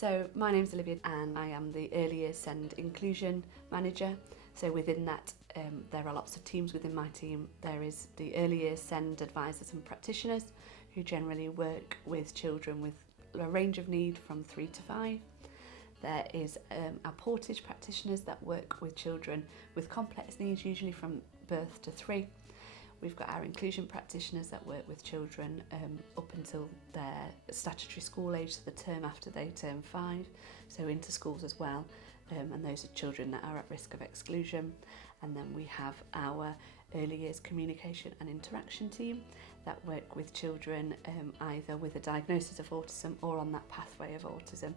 So my name's Olivia and I am the Early Years Send Inclusion Manager. So within that there are lots of teams within my team. There is the Early Years Send advisors and practitioners who generally work with children with a range of need from 3 to 5. There is our portage practitioners that work with children with complex needs, usually from birth to 3. We've got our inclusion practitioners that work with children up until their statutory school age, so the term after they turn 5, so into schools as well, and those are children that are at risk of exclusion. And then we have our early years communication and interaction team that work with children either with a diagnosis of autism or on that pathway of autism,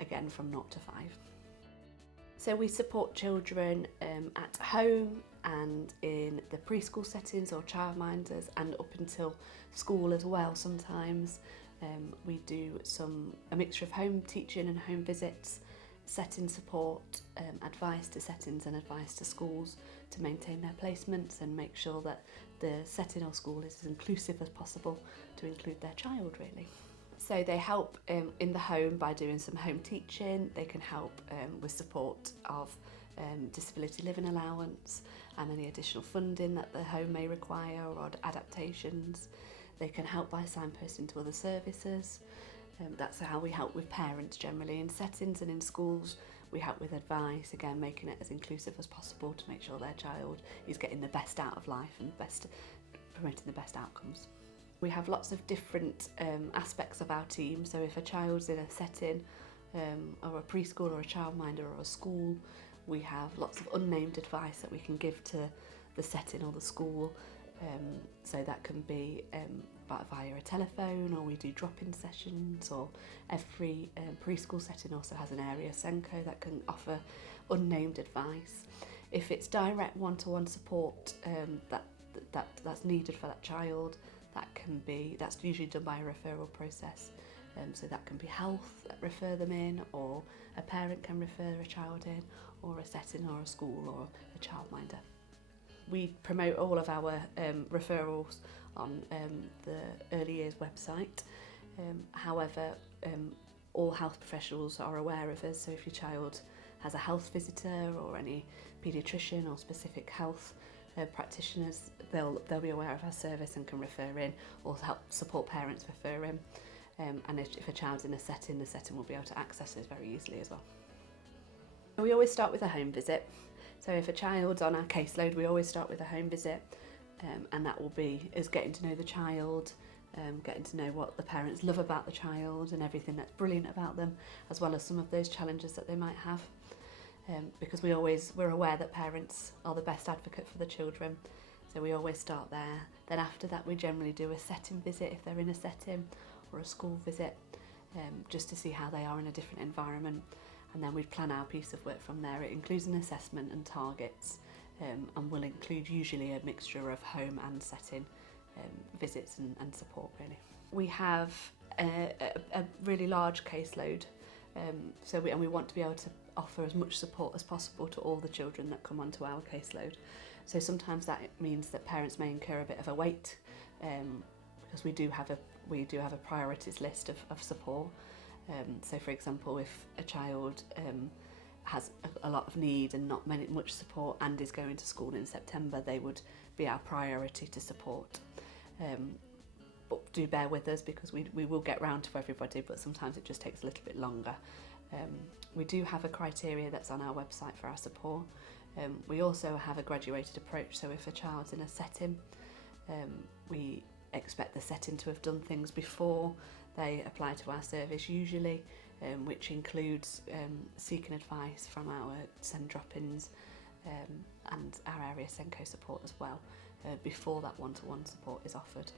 again from 0 to 5. So we support children at home and in the preschool settings or childminders, and up until school as well sometimes. We do a mixture of home teaching and home visits, setting support, advice to settings and advice to schools to maintain their placements and make sure that the setting or school is as inclusive as possible to include their child really. So they help in the home by doing some home teaching. They can help with support of disability living allowance and any additional funding that the home may require or adaptations. They can help by signposting to other services. That's how we help with parents generally in settings, and in schools we help with advice, again making it as inclusive as possible to make sure their child is getting the best out of life and promoting the best outcomes. We have lots of different aspects of our team, so if a child's in a setting or a preschool or a childminder or a school, we have lots of unnamed advice that we can give to the setting or the school, so that can be via a telephone, or we do drop-in sessions, or every preschool setting also has an area Senko that can offer unnamed advice. If it's direct one-to-one support that's needed for that child, that's usually done by a referral process. So that can be health that refer them in, or a parent can refer a child in, or a setting or a school or a childminder. We promote all of our referrals on the Early Years website. However, all health professionals are aware of us, so if your child has a health visitor or any paediatrician or specific health practitioners, they'll be aware of our service and can refer in, or help support parents refer in. And if a child's in a setting, the setting will be able to access us very easily as well. We always start with a home visit. So if a child's on our caseload, we always start with a home visit, and that will be us getting to know the child, getting to know what the parents love about the child and everything that's brilliant about them, as well as some of those challenges that they might have. Because we're aware that parents are the best advocate for the children, so we always start there. Then after that we generally do a setting visit if they're in a setting, or a school visit, just to see how they are in a different environment, and then we plan our piece of work from there. It includes an assessment and targets, and will include usually a mixture of home and setting visits and support really. We have a really large caseload, so we want to be able to offer as much support as possible to all the children that come onto our caseload. So sometimes that means that parents may incur a bit of a wait, because we do have a priorities list of support. So for example, if a child has a lot of need and not much support and is going to school in September, they would be our priority to support. But do bear with us, because we will get round to everybody, but sometimes it just takes a little bit longer. We do have a criteria that's on our website for our support. We also have a graduated approach, so if a child's in a setting, we expect the setting to have done things before they apply to our service usually, which includes seeking advice from our send drop-ins and our area Senko support as well, before that one-to-one support is offered.